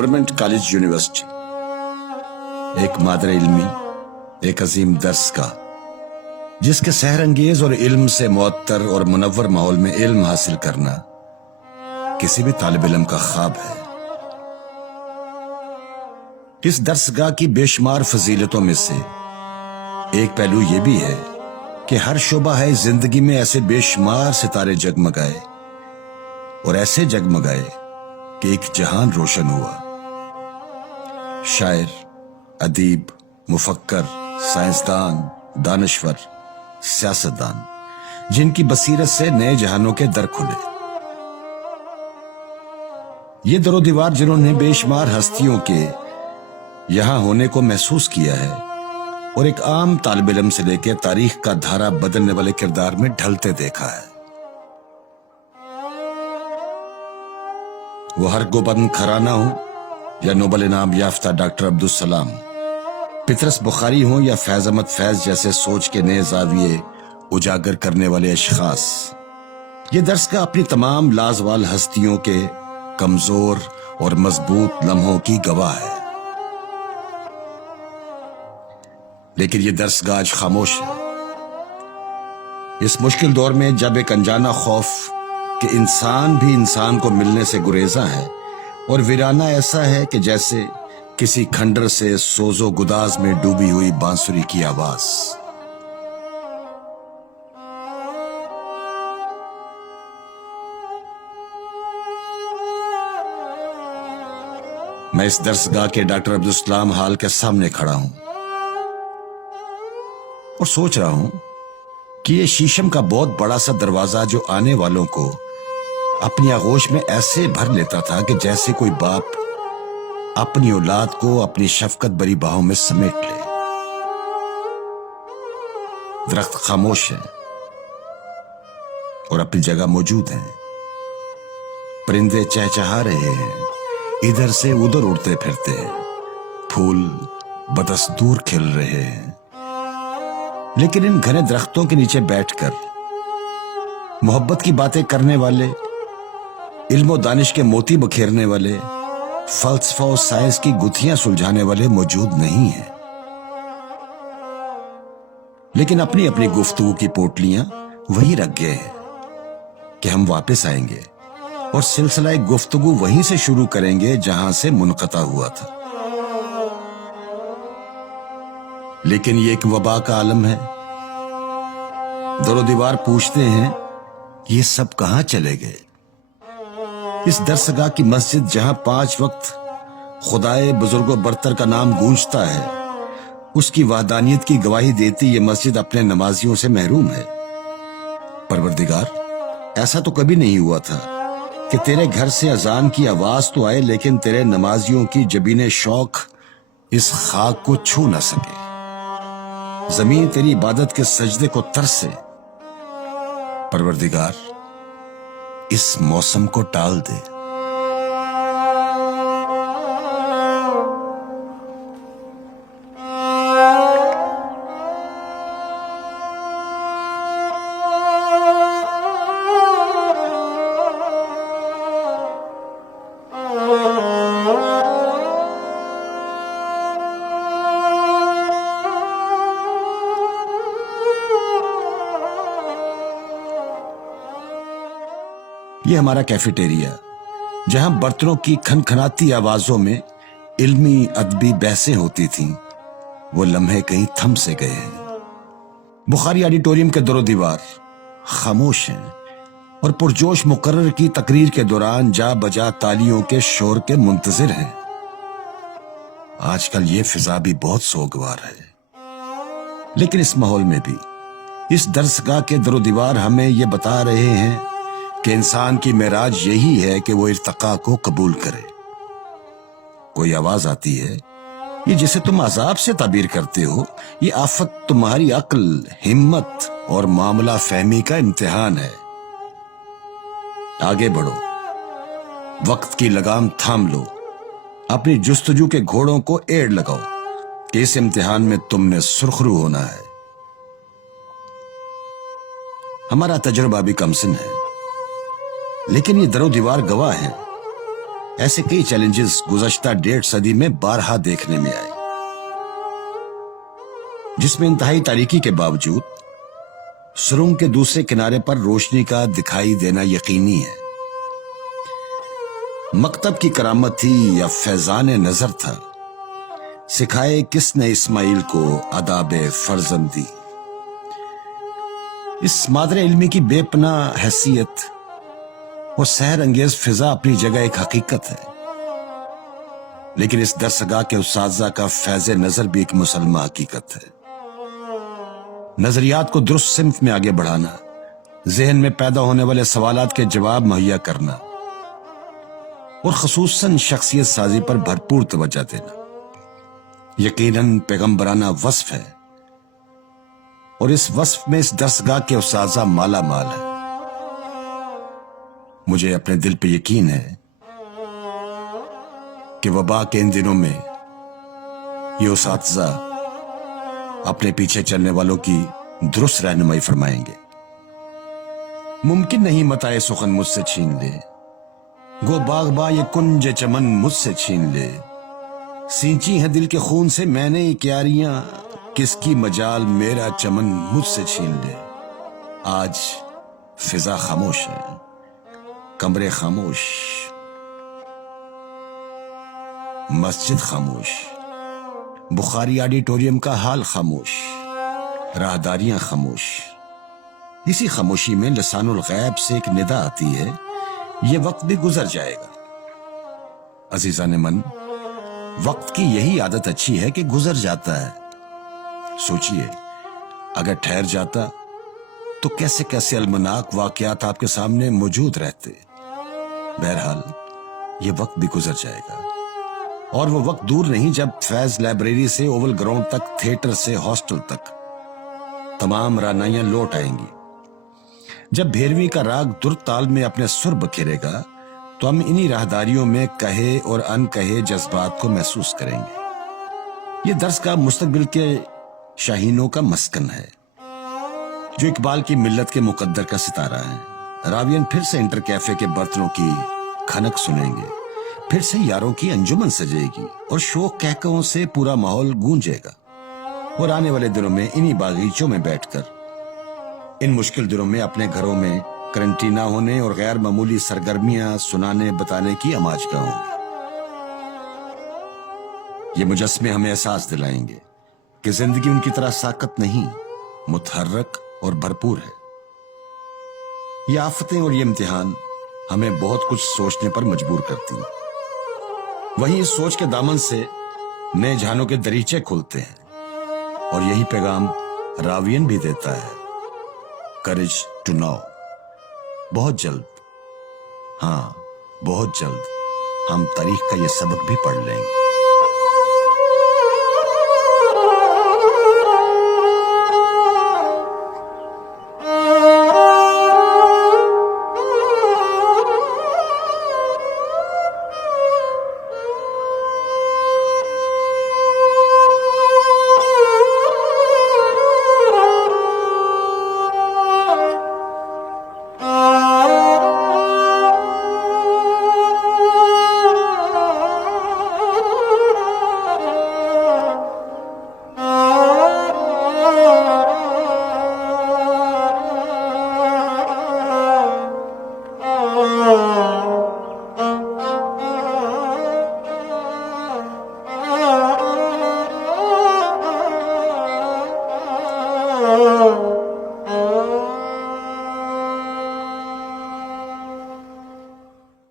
Government college university, एक मादर इल्मी, एक अजीम दर्स का, जिसके सहरंगेज और इल्म से मुअत्तर और मुनव्वर माहौल में इल्म हासिल करना किसी भी तालिब इल्म का ख्वाब है। इस दर्सगाह की बेशुमार फजीलतों में से एक पहलू यह भी है कि हर शोबा है जिंदगी में ऐसे बेशुमार सितारे जगमगाए और ऐसे जगमगाए कि एक जहान रोशन हुआ। शायर, अदीब, मुफक्कर, साइंसदान, दानश्वर, सियासतदान, जिनकी बसीरत से नए जहानों के दर खुले। ये दरो दीवार जिन्होंने बेशुमार हस्तियों के यहां होने को महसूस किया है और एक आम तालिब इल्म से लेकर तारीख का धारा बदलने वाले किरदार में ढलते देखा है। वो हर गोपन खराना हो या नोबल इनाम याफ्ता डॉक्टर अब्दुल सलाम, पितरस बुखारी हो या फैज अहमद फैज जैसे सोच के नए जाविये उजागर करने वाले अशखास, ये दर्स का अपनी तमाम लाजवाल हस्तियों के कमजोर और मजबूत लम्हों की गवाह है। लेकिन ये दर्सगाह आज खामोश है। इस मुश्किल दौर में जब एक अनजाना खौफ कि इंसान भी इंसान को मिलने से गुरेजा है और वीराना ऐसा है कि जैसे किसी खंडर से सोजो गुदाज में डूबी हुई बांसुरी की आवाज। मैं इस दर्सगाह के डॉक्टर अब्दुल सलाम हाल के सामने खड़ा हूं और सोच रहा हूं कि ये शीशम का बहुत बड़ा सा दरवाजा जो आने वालों को अपनी आगोश में ऐसे भर लेता था कि जैसे कोई बाप अपनी औलाद को अपनी शफकत भरी बाहों में समेट ले। दरख्त खामोश है और अपनी जगह मौजूद हैं। परिंदे चहचहा रहे हैं, इधर से उधर उड़ते फिरते हैं। फूल बदस्तूर खिल रहे हैं। लेकिन इन घने दरख्तों के नीचे बैठकर मोहब्बत की बातें करने वाले, इल्म और दानिश के मोती बखेरने वाले, फलसफा और साइंस की गुत्थियां सुलझाने वाले मौजूद नहीं हैं। लेकिन अपनी अपनी गुफ्तगू की पोटलियां वहीं रख गए हैं कि हम वापस आएंगे और सिलसिला गुफ्तगू वहीं से शुरू करेंगे जहां से मुनक़ता हुआ था। लेकिन ये एक वबा का आलम है। दरो दीवार पूछते हैं ये सब कहां चले गए। इस दरसगाह की मस्जिद जहां 5 वक्त खुदाए बुजुर्गो बरतर का नाम गूंजता है, उसकी वहदानियत की गवाही देती ये मस्जिद अपने नमाजियों से महरूम है। परवरदिगार, ऐसा तो कभी नहीं हुआ था कि तेरे घर से अजान की आवाज तो आए लेकिन तेरे नमाजियों की जबीने शौक इस खाक को छू न सके। जमीन तेरी इबादत के सजदे को तरसे। परवरदिगार, इस मौसम को टाल दे। ये हमारा कैफेटेरिया, जहां बर्तनों की खनखनाती आवाजों में इल्मी अदबी बहसें होती थीं, वो लम्हे कहीं थम से गए हैं। बुखारी ऑडिटोरियम के दरो दीवार खामोश हैं और पुरजोश मुकर्रर की तकरीर के दौरान जा बजा तालियों के शोर के मुंतजिर हैं। आजकल ये फिजा भी बहुत सोगवार है। लेकिन इस माहौल में भी इस दरसगाह के दरो दीवार हमें ये बता रहे हैं कि इंसान की मेराज यही है कि वो इर्तका को कबूल करे। कोई आवाज आती है, ये जिसे तुम अजाब से ताबीर करते हो, ये आफत तुम्हारी अक्ल, हिम्मत और मामला फहमी का इम्तिहान है। आगे बढ़ो, वक्त की लगाम थाम लो, अपनी जुस्तजू के घोड़ों को एड़ लगाओ कि इस इम्तिहान में तुमने सुरखरू होना है। हमारा तजुर्बा भी कमसिन है, लेकिन ये दरो दीवार गवाह है। ایسے کئی چیلنجز گزشتہ 1.5 صدی میں بارہا دیکھنے میں آئے، جس میں انتہائی تاریکی کے باوجود سرنگ کے دوسرے کنارے پر روشنی کا دکھائی دینا یقینی ہے۔ مکتب کی کرامت تھی یا فیضان نظر تھا، سکھائے کس نے اسماعیل کو آداب فرزندی۔ اس مادر علمی کی بے پناہ حیثیت اور سحر انگیز فضا اپنی جگہ ایک حقیقت ہے، لیکن اس درسگاہ کے اساتذہ کا فیض نظر بھی ایک مسلمہ حقیقت ہے۔ نظریات کو درست سمت میں آگے بڑھانا، ذہن میں پیدا ہونے والے سوالات کے جواب مہیا کرنا اور خصوصاً شخصیت سازی پر بھرپور توجہ دینا یقیناً پیغمبرانہ وصف ہے، اور اس وصف میں اس درسگاہ کے اساتذہ مالا مال ہے۔ مجھے اپنے دل پہ یقین ہے کہ وبا کے ان دنوں میں یہ اساتذہ اپنے پیچھے چلنے والوں کی درست رہنمائی فرمائیں گے۔ ممکن نہیں متائے سخن مجھ سے چھین لے، گو باغباں یہ کنج چمن مجھ سے چھین لے، سینچی ہیں دل کے خون سے میں نے یہ کیاریاں، کس کی مجال میرا چمن مجھ سے چھین لے۔ آج فضا خاموش ہے، کمرے خاموش، مسجد خاموش، بخاری آڈیٹوریم کا حال خاموش، راہداریاں خاموش۔ اسی خاموشی میں لسان الغیب سے ایک ندا آتی ہے، یہ وقت بھی گزر جائے گا۔ عزیزان من، وقت کی یہی عادت اچھی ہے کہ گزر جاتا ہے۔ سوچئے اگر ٹھہر جاتا تو کیسے کیسے المناک واقعات آپ کے سامنے موجود رہتے۔ بہرحال یہ وقت بھی گزر جائے گا، اور وہ وقت دور نہیں جب فیض لائبریری سے اوول گراؤنڈ تک، تھیٹر سے ہاسٹل تک تمام رانائیاں لوٹ آئیں گی۔ جب بھیرویں کا راگ در تال میں اپنے سر بکھیرے گا تو ہم انہی راہداریوں میں کہے اور ان کہے جذبات کو محسوس کریں گے۔ یہ درس کا مستقبل کے شاہینوں کا مسکن ہے، جو اقبال کی ملت کے مقدر کا ستارہ ہے۔ راوین پھر سے انٹر کیفے کے برتنوں کی کھنک سنیں گے، پھر سے یاروں کی انجمن سجے گی اور شوق کہکہوں سے پورا ماحول گونجے گا، اور آنے والے دنوں میں انہی باغیچوں میں بیٹھ کر ان مشکل دنوں میں اپنے گھروں میں کرنٹینہ ہونے اور غیر معمولی سرگرمیاں سنانے بتانے کی آماجگاہ ہوں گی۔ یہ مجسمے ہمیں احساس دلائیں گے کہ زندگی ان کی طرح ساکت نہیں، متحرک اور بھرپور ہے۔ یہ آفتیں اور یہ امتحان ہمیں بہت کچھ سوچنے پر مجبور کرتی ہیں، وہیں اس سوچ کے دامن سے نئے جہانوں کے دریچے کھلتے ہیں، اور یہی پیغام راوین بھی دیتا ہے، کریج ٹو نو۔ بہت جلد، ہاں بہت جلد ہم تاریخ کا یہ سبق بھی پڑھ لیں گے۔ Oh